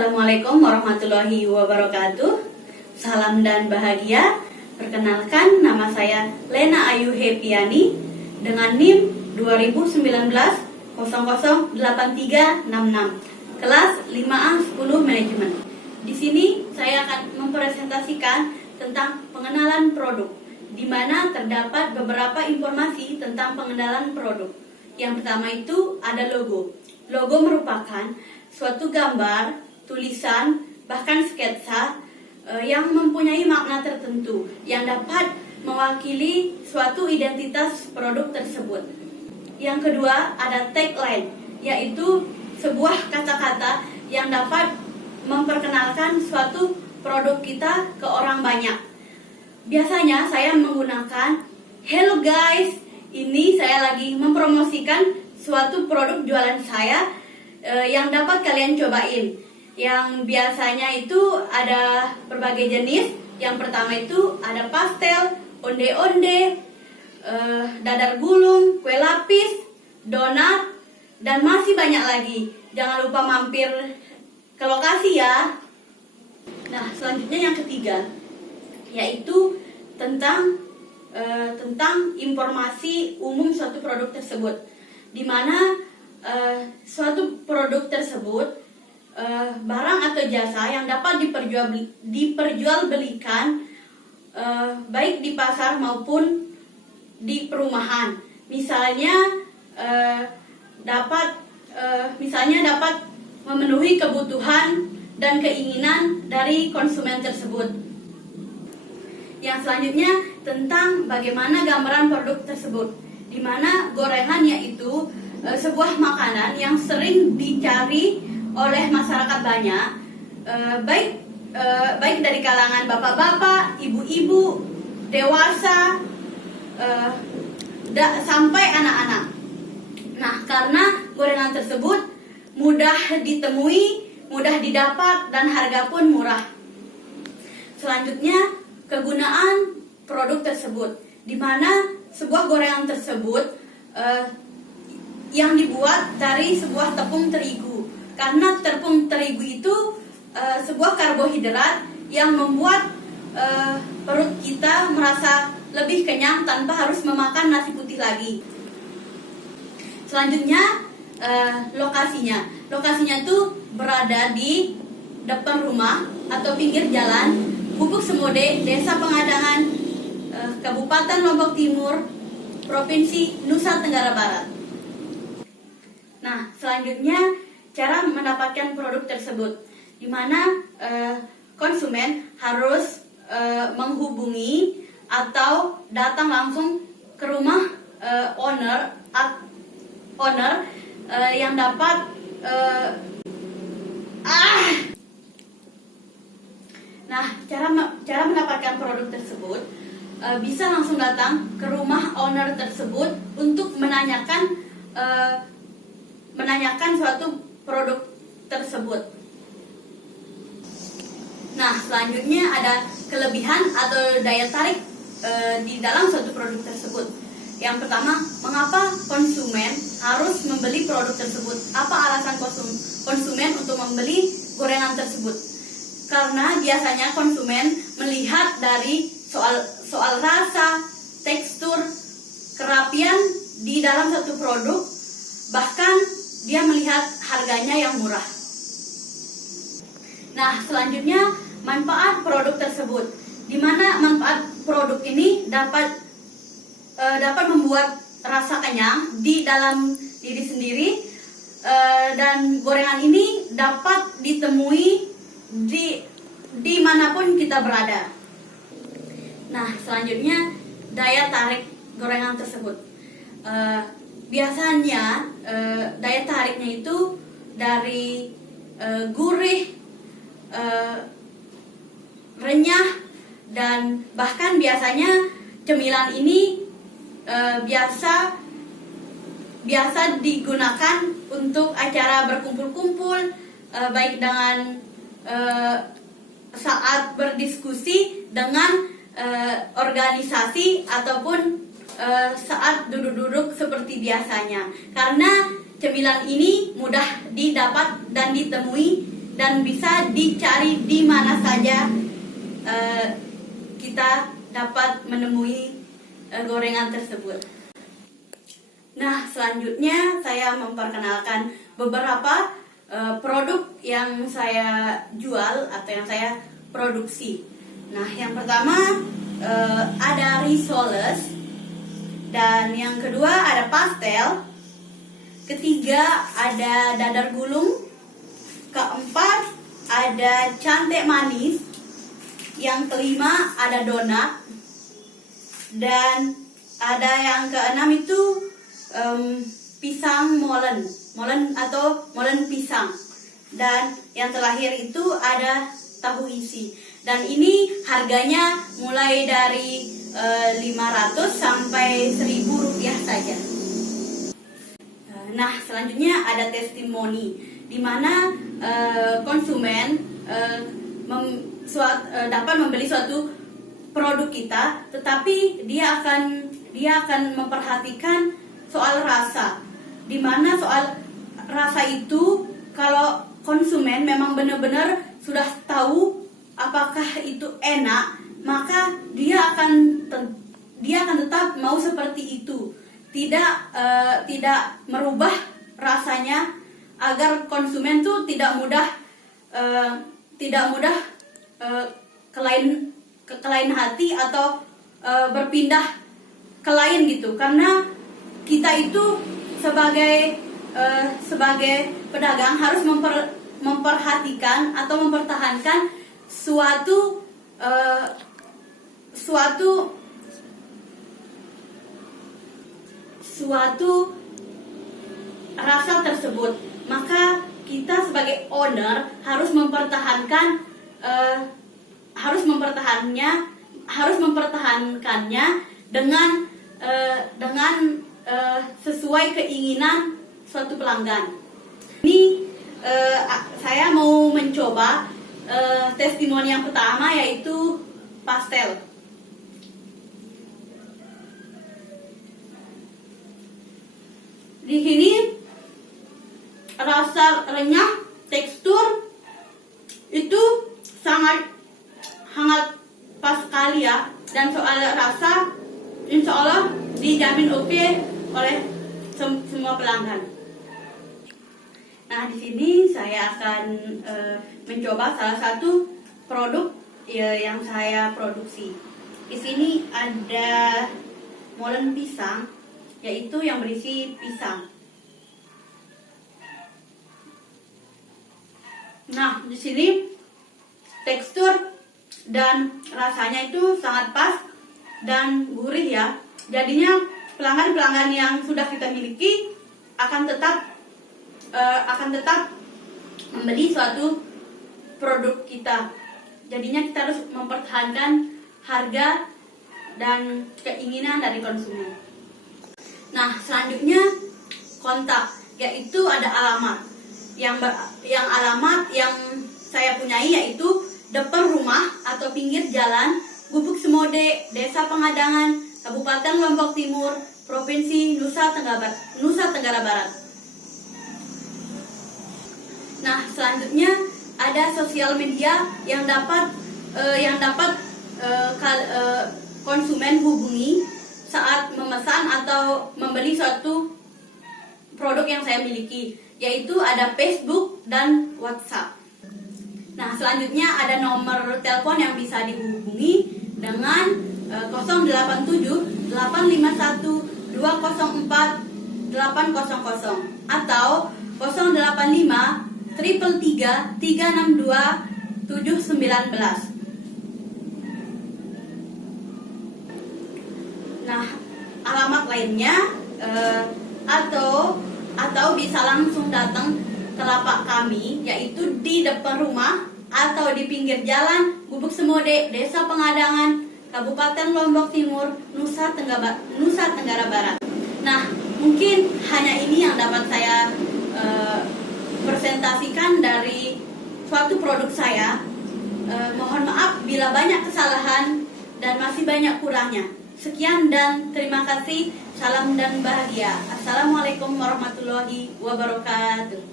Assalamualaikum warahmatullahi wabarakatuh. Salam dan bahagia. Perkenalkan, nama saya Lena Ayu Hepiani dengan NIM 2019-008366, kelas 5A 10 Manajemen. Di sini saya akan mempresentasikan tentang pengenalan produk, di mana terdapat beberapa informasi tentang pengenalan produk. Yang pertama itu ada logo. Logo merupakan suatu gambar, tulisan, bahkan sketsa yang mempunyai makna tertentu yang dapat mewakili suatu identitas produk tersebut. Yang kedua ada tagline, yaitu sebuah kata-kata yang dapat memperkenalkan suatu produk kita ke orang banyak. Biasanya saya menggunakan "Hello guys, ini saya lagi mempromosikan suatu produk jualan saya yang dapat kalian cobain." Yang biasanya itu ada berbagai jenis. Yang pertama itu ada pastel, onde-onde, dadar gulung, kue lapis, donat, dan masih banyak lagi. Jangan lupa mampir ke lokasi ya. Nah, selanjutnya yang ketiga, yaitu tentang informasi umum suatu produk tersebut, di mana suatu produk tersebut barang atau jasa yang dapat diperjualbelikan baik di pasar maupun di perumahan. Misalnya dapat memenuhi kebutuhan dan keinginan dari konsumen tersebut. Yang selanjutnya tentang bagaimana gambaran produk tersebut, di mana gorengan yaitu sebuah makanan yang sering dicari oleh masyarakat banyak, baik dari kalangan bapak-bapak, ibu-ibu, dewasa, sampai anak-anak. Nah, karena gorengan tersebut mudah ditemui, mudah didapat, dan harga pun murah. Selanjutnya, kegunaan produk tersebut, di mana sebuah gorengan tersebut yang dibuat dari sebuah tepung terigu. Karena tepung terigu itu sebuah karbohidrat yang membuat perut kita merasa lebih kenyang tanpa harus memakan nasi putih lagi. Selanjutnya lokasinya. Lokasinya itu berada di depan rumah atau pinggir jalan, Bubuk Semode, Desa Pengadangan, Kabupaten Lombok Timur, Provinsi Nusa Tenggara Barat. Nah, selanjutnya cara mendapatkan produk tersebut, di mana konsumen harus menghubungi atau datang langsung ke rumah owner yang dapat Nah, cara mendapatkan produk tersebut bisa langsung datang ke rumah owner tersebut untuk menanyakan suatu produk tersebut. Nah, selanjutnya ada kelebihan atau daya tarik di dalam suatu produk tersebut. Yang pertama, mengapa konsumen harus membeli produk tersebut? Apa alasan konsumen untuk membeli gorengan tersebut? Karena biasanya konsumen melihat dari soal rasa, tekstur, kerapian di dalam satu produk, bahkan dia melihat harganya yang murah. Nah, selanjutnya manfaat produk tersebut, di mana manfaat produk ini dapat membuat rasa kenyang di dalam diri sendiri, dan gorengan ini dapat ditemui di manapun kita berada. Nah, selanjutnya daya tarik gorengan tersebut. Biasanya daya tariknya itu dari gurih, renyah, dan bahkan biasanya cemilan ini biasa digunakan untuk acara berkumpul-kumpul, baik dengan saat berdiskusi dengan organisasi ataupun saat duduk-duduk seperti biasanya. Karena cemilan ini mudah didapat dan ditemui dan bisa dicari di mana saja kita dapat menemui gorengan tersebut. Nah, selanjutnya saya memperkenalkan beberapa produk yang saya jual atau yang saya produksi. Nah, yang pertama ada risoles, dan yang kedua ada pastel, ketiga ada dadar gulung, keempat ada cantik manis, yang kelima ada donat, dan ada yang keenam itu pisang molen atau molen pisang, dan yang terakhir itu ada tahu isi. Dan ini harganya mulai dari 500 sampai 1.000 rupiah saja. Nah, selanjutnya ada testimoni, di mana konsumen dapat membeli suatu produk kita, tetapi dia akan memperhatikan soal rasa, di mana soal rasa itu kalau konsumen memang benar-benar sudah tahu apakah itu enak, maka dia akan tetap mau seperti itu, tidak merubah rasanya, agar konsumen tuh tidak mudah ke lain hati atau berpindah ke lain gitu. Karena kita itu sebagai pedagang harus memperhatikan atau mempertahankan suatu rasa tersebut. Maka kita sebagai owner harus mempertahankannya dengan sesuai keinginan suatu pelanggan. Ini saya mau mencoba testimoni yang pertama, yaitu pastel. Di sini rasa renyah, tekstur itu sangat pas sekali ya. Dan soal rasa, insya Allah dijamin oke oleh semua pelanggan. Nah, di sini saya akan mencoba salah satu produk yang saya produksi. Di sini ada molen pisang, yaitu yang berisi pisang. Nah, di sini tekstur dan rasanya itu sangat pas dan gurih ya. Jadinya pelanggan-pelanggan yang sudah kita miliki akan tetap membeli suatu produk kita. Jadinya kita harus mempertahankan harga dan keinginan dari konsumen. Nah, selanjutnya kontak, yaitu ada alamat. Yang alamat yang saya punyai yaitu depan rumah atau pinggir jalan, Gubuk Semode, Desa Pengadangan, Kabupaten Lombok Timur, Provinsi Nusa Tenggara Barat. Nah, selanjutnya ada sosial media yang dapat konsumen hubungi saat memesan atau membeli suatu produk yang saya miliki, yaitu ada Facebook dan WhatsApp. Nah, selanjutnya ada nomor telepon yang bisa dihubungi dengan 087 851 204 800 atau 085 333 362 719. Nah, alamat lainnya atau bisa langsung datang ke lapak kami, yaitu di depan rumah atau di pinggir jalan, Gubuk Semode, Desa Pengadangan, Kabupaten Lombok Timur, Nusa Tenggara Barat. Nah, mungkin hanya ini yang dapat saya presentasikan dari suatu produk saya. Mohon maaf bila banyak kesalahan dan masih banyak kurangnya. Sekian dan terima kasih. Salam dan bahagia. Assalamualaikum warahmatullahi wabarakatuh.